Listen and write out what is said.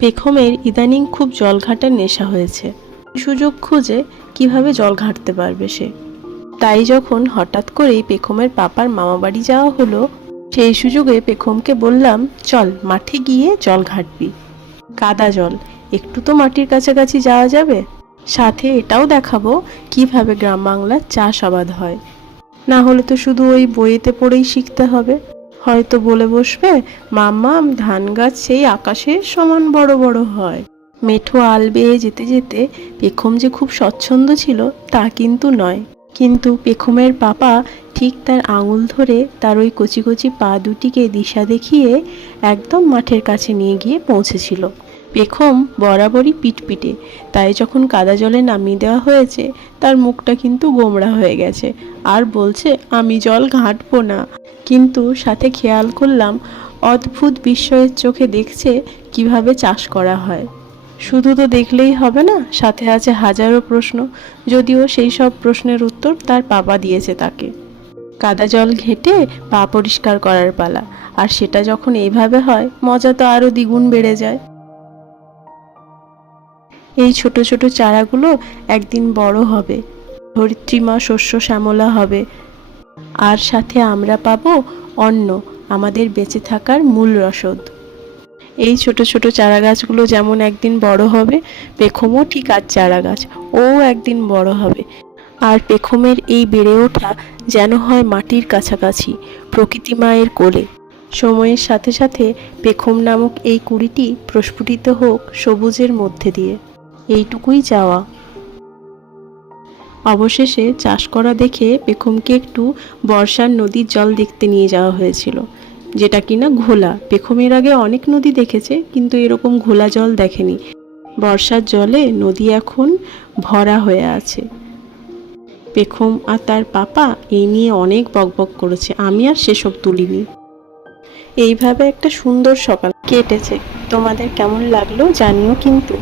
পেখমের ইদানিং খুব জল ঘাটার নেশা হয়েছে। সুযোগ খুঁজে কিভাবে জল ঘাটতে পারবে সে। তাই যখন হঠাৎ করেই পেখমের পাপার মামাবাড়ি যাওয়া হলো, সেই সুযোগে পেখমকে বললাম, চল মাঠে গিয়ে জল ঘাটবি। কাদা জল, একটু তো মাটির কাছাকাছি যাওয়া যাবে, সাথে এটাও দেখাবো কিভাবে গ্রাম বাংলার চাষ আবাদ হয়। না হলে তো শুধু ওই বইয়েতে পড়েই শিখতে হবে। হয়তো বলে বসবে, মাম্মাম ধান গাছ সেই আকাশের সমান বড় বড় হয়। মেঠো আল বেয়ে যেতে যেতে পেখম যে খুব স্বচ্ছন্দ ছিল তা কিন্তু নয়। কিন্তু পেখমের পাপা ঠিক তার আঙুল ধরে তার ওই কচি কচি পা দুটিকে দিশা দেখিয়ে একদম মাঠের কাছে নিয়ে গিয়ে পৌঁছেছিল। পেখম বরাবরই পিটপিটে, তাই যখন কাদা জলে নামিয়ে দেওয়া হয়েছে তার মুখটা কিন্তু গোমড়া হয়ে গেছে, আর বলছে আমি জল ঘাঁটবো না। কিন্তু সাথে খেয়াল করলাম অদ্ভুত বিস্ময়ের চোখে দেখছে কিভাবে চাষ করা হয়। শুধু তো দেখলেই হবে না, সাথে আছে হাজারো প্রশ্ন, যদিও সেই সব প্রশ্নের উত্তর তার পাপা দিয়েছে তাকে। কাদা জল ঘেঁটে পা পরিষ্কার করার পালা, আর সেটা যখন এইভাবে হয় মজা তো আরো দ্বিগুণ বেড়ে যায়। এই ছোট ছোট চারাগুলো একদিন বড় হবে, ধরিত্রীমা শস্য শ্যামলা হবে, আর সাথে আমরা পাবো অন্ন, আমাদের বেঁচে থাকার মূল রসদ। এই ছোট ছোট চারা গাছগুলো যেমন একদিন বড় হবে, পেখমও ঠিক আজ চারা গাছ, ও একদিন বড় হবে। আর পেখমের এই বেড়ে ওঠা যেন হয় মাটির কাছাকাছি, প্রকৃতি মায়ের কোলে। সময়ের সাথে সাথে পেখম নামক এই কুড়িটি প্রস্ফুটিত হোক সবুজের মধ্যে দিয়ে, এইটুকুই চাওয়া। অবশেষে চাষ করা দেখে পেখমকে একটু বর্ষার নদীর জল দেখতে নিয়ে যাওয়া হয়েছিল, যেটা কিনা ঘোলা। পেখমের আগে অনেক নদী দেখেছে, কিন্তু এরকম ঘোলা জল দেখেনি। বর্ষার জলে নদী এখন ভরা হয়ে আছে। পেখম আর তার পাপা এই নিয়ে অনেক বকবক করেছে, আমি আর সেসব তুলিনি। এইভাবে একটা সুন্দর সকাল কেটেছে। তোমাদের কেমন লাগলো জানিও কিন্তু।